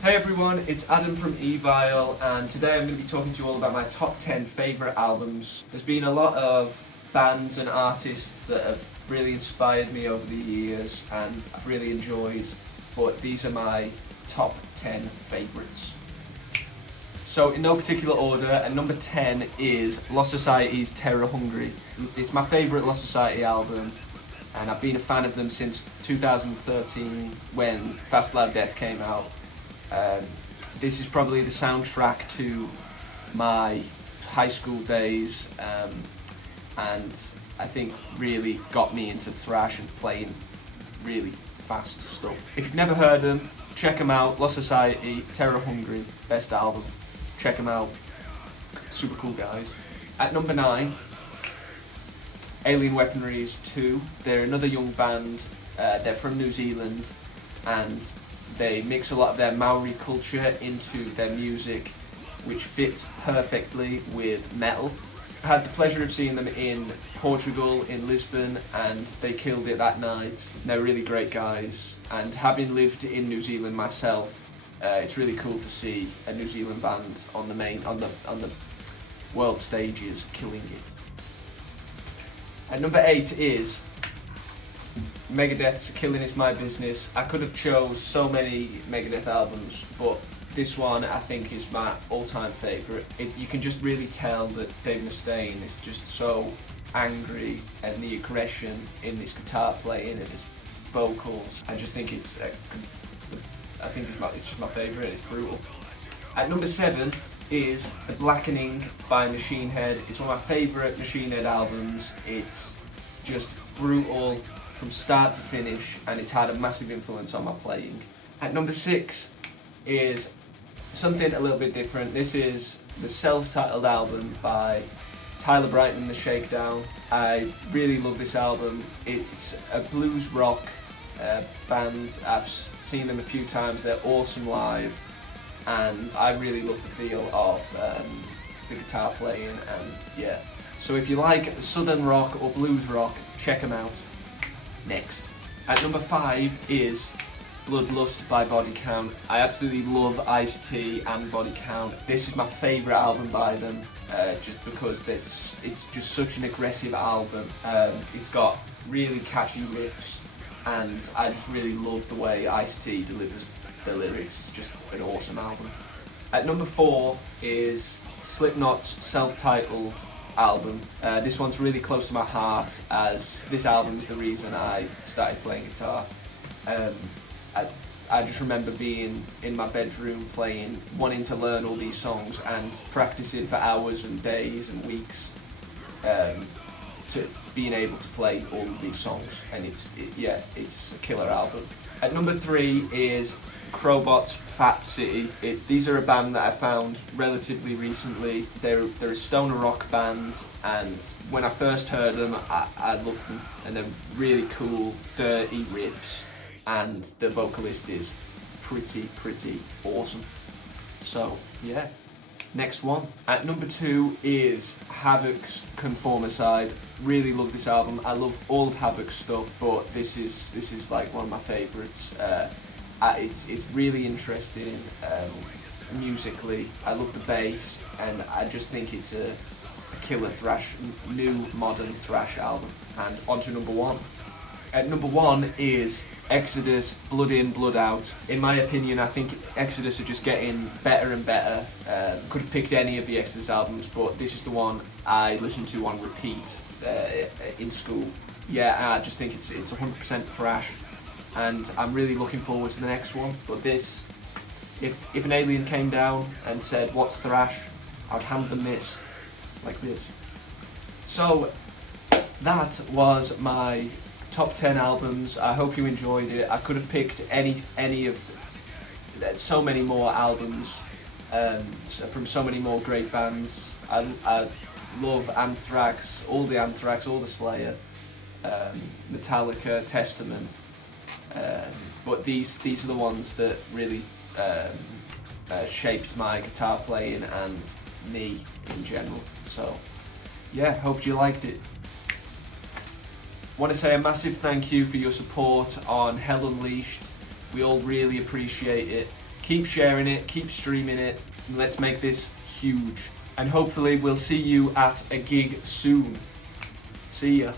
Hey everyone, it's Adam from EVILE, and today I'm going to be talking to you all about my top 10 favourite albums. There's been a lot of bands and artists that have really inspired me over the years and I've really enjoyed, but these are my top 10 favourites. So in no particular order, at number 10 is Lost Society's Terror Hungry. It's my favourite Lost Society album, and I've been a fan of them since 2013 when Fast Loud Death came out. This is probably the soundtrack to my high school days, and I think really got me into thrash and playing really fast stuff. If you've never heard them, check them out. Lost Society, Terror Hungry, best album. Check them out. Super cool guys. At number 9, Alien Weaponries 2. They're another young band. They're from New Zealand, and they mix a lot of their Maori culture into their music, which fits perfectly with metal. I had the pleasure of seeing them in Portugal, in Lisbon, and they killed it that night. They're really great guys, and having lived in New Zealand myself, it's really cool to see a New Zealand band on the world stages killing it. At number 8 is Megadeth's Killing Is My Business. I could have chose so many Megadeth albums, but this one I think is my all-time favourite. You can just really tell that Dave Mustaine is just so angry, and the aggression in this guitar playing and his vocals. I just think it's just my favourite. It's brutal. At number 7 is The Blackening by Machine Head. It's one of my favourite Machine Head albums. It's just brutal from start to finish, and it's had a massive influence on my playing. At number 6 is something a little bit different. This is the self-titled album by Tyler Brighton and the Shakedown. I really love this album. It's a blues rock band. I've seen them a few times. They're awesome live, and I really love the feel of the guitar playing, and yeah. So if you like southern rock or blues rock, check them out. Next, at number 5 is Bloodlust by Body Count. I absolutely love Ice-T and Body Count. This is my favourite album by them, just because it's just such an aggressive album. It's got really catchy riffs, and I just really love the way Ice-T delivers the lyrics. It's just an awesome album. At number 4 is Slipknot's self-titled album. This one's really close to my heart, as this album is the reason I started playing guitar. I just remember being in my bedroom wanting to learn all these songs and practicing for hours and days and weeks to being able to play all of these songs, and it's a killer album. At number 3 is Crowbot's Fat City. These are a band that I found relatively recently. They're a stoner rock band, and when I first heard them, I loved them, and they're really cool, dirty riffs, and the vocalist is pretty awesome. So yeah. Next one. At number 2 is Havoc's Conformicide. Really love this album. I love all of Havoc's stuff, but this is like one of my favourites. It's really interesting musically. I love the bass, and I just think it's a killer thrash, new modern thrash album. And on to number 1. At number 1 is Exodus, Blood In, Blood Out. In my opinion, I think Exodus are just getting better and better. Could have picked any of the Exodus albums, but this is the one I listened to on repeat in school. Yeah, I just think it's 100% thrash, and I'm really looking forward to the next one. But this, if an alien came down and said, "What's thrash?" I'd hand them this, like this. So that was my top 10 albums. I hope you enjoyed it. I could have picked any of so many more albums from so many more great bands. I love Anthrax, all the Slayer, Metallica, Testament, but these are the ones that really shaped my guitar playing and me in general. So yeah, hope you liked it. Want to say a massive thank you for your support on Hell Unleashed. We all really appreciate it. Keep sharing it, keep streaming it, and let's make this huge. And hopefully we'll see you at a gig soon. See ya.